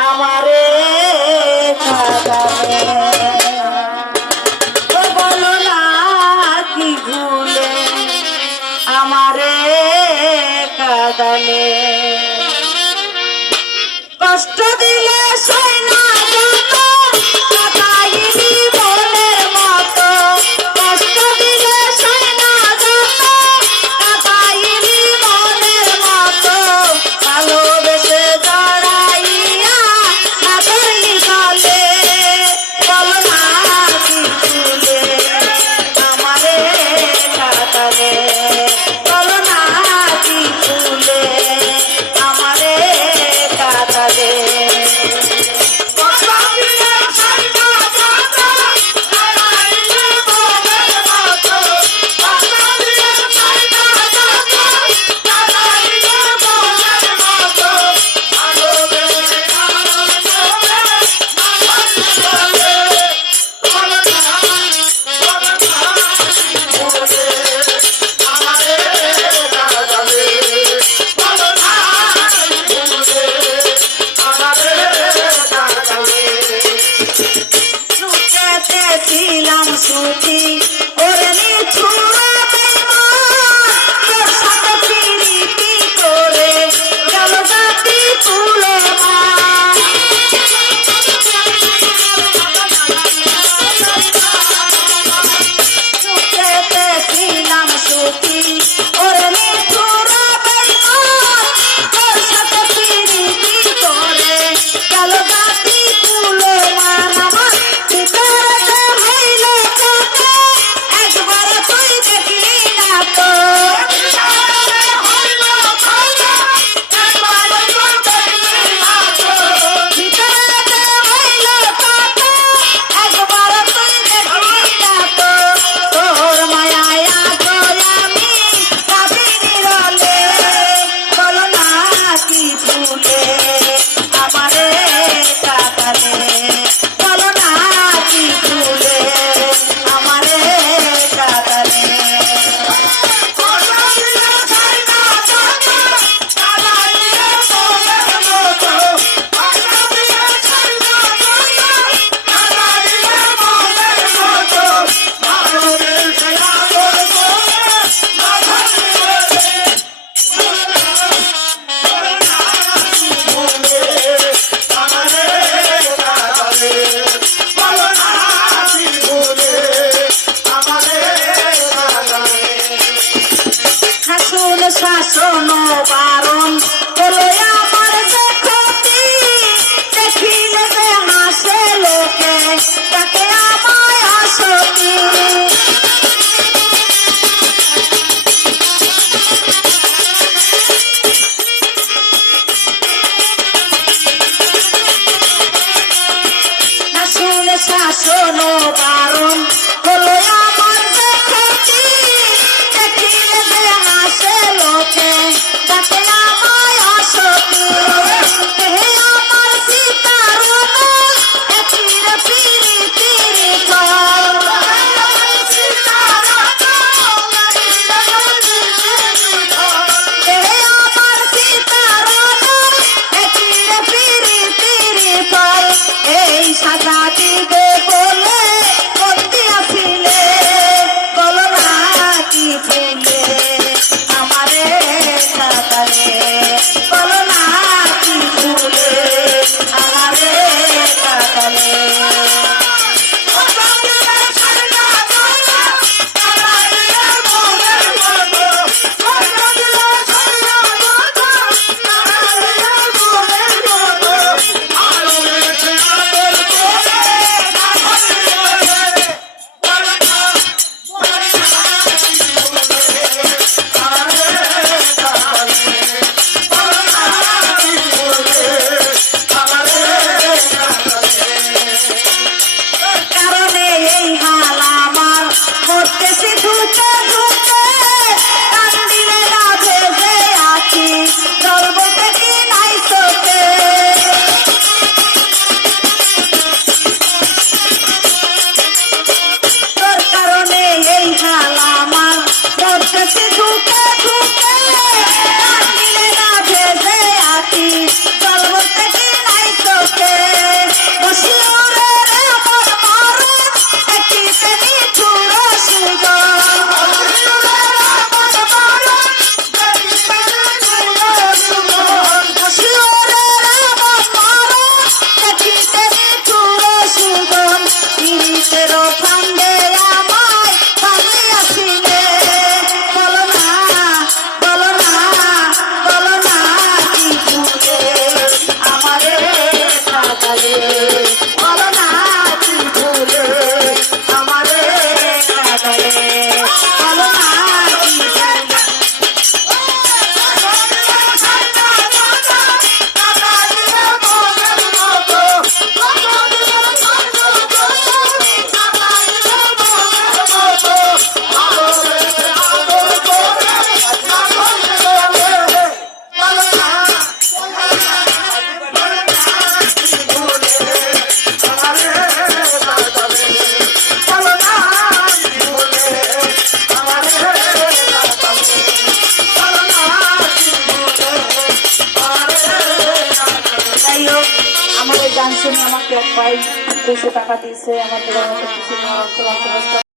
আমারে কাঁদালে ও বলো না কি ভুলে আমারে কাঁদালে কষ্ট দিলে সই না যত কাটাইনি মনের মতো কষ্ট দিলে সই না যত কাটাইনি মনের মতো ভালোবেসে জড়াইয়া না ধরলি বলে বলো না কি ভুলে আমারে কাঁদালে বলো না কি ভুলে আমারে কাঁদালে ছিলাম সুখী ওরে নিছুড়া তোর সাথে প্রীতি করে গেল জাতি তুলে ছিলাম সুখী ওরে নিছুড়া তোর সাথে প্রীতি করে গেল জাতি তুলে আমার শাসন বারণ হলো আমার যে ক্ষতি দেখিলে যে হাসে লোকে তাকে আমায় আসতি শাসন বারণ হলো আমার যে ক্ষতি দেখিলে যে হাসে লোকে তাকে আমায় আসতি হে আমার সীতার একটির প্রীতির ফল হে আমার সীতার একটির প্রীতির ফল এই সাজা দিবে বলে গান শুনে আমাকে এক ভাই 200 টাকা দিয়েছে, আমার দেওয়ার মতো কিছু নেই, আমার অর্থ